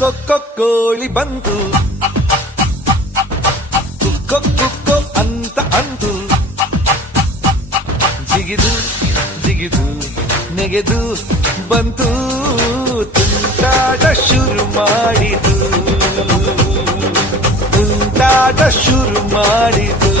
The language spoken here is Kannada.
ಕೊಕ್ಕೊ ಕೋಳಿ ಬಂತು, ಕುಕ್ಕೊ ಕುಕ್ಕೊ ಅಂತ ಅಂತು, ಜಿಗಿದು ಜಿಗಿದು ನೆಗೆದು ಬಂತು, ತುಂಟಾಟ ಶುರು ಮಾಡಿತು, ತುಂಟಾಟ ಶುರು ಮಾಡಿತು.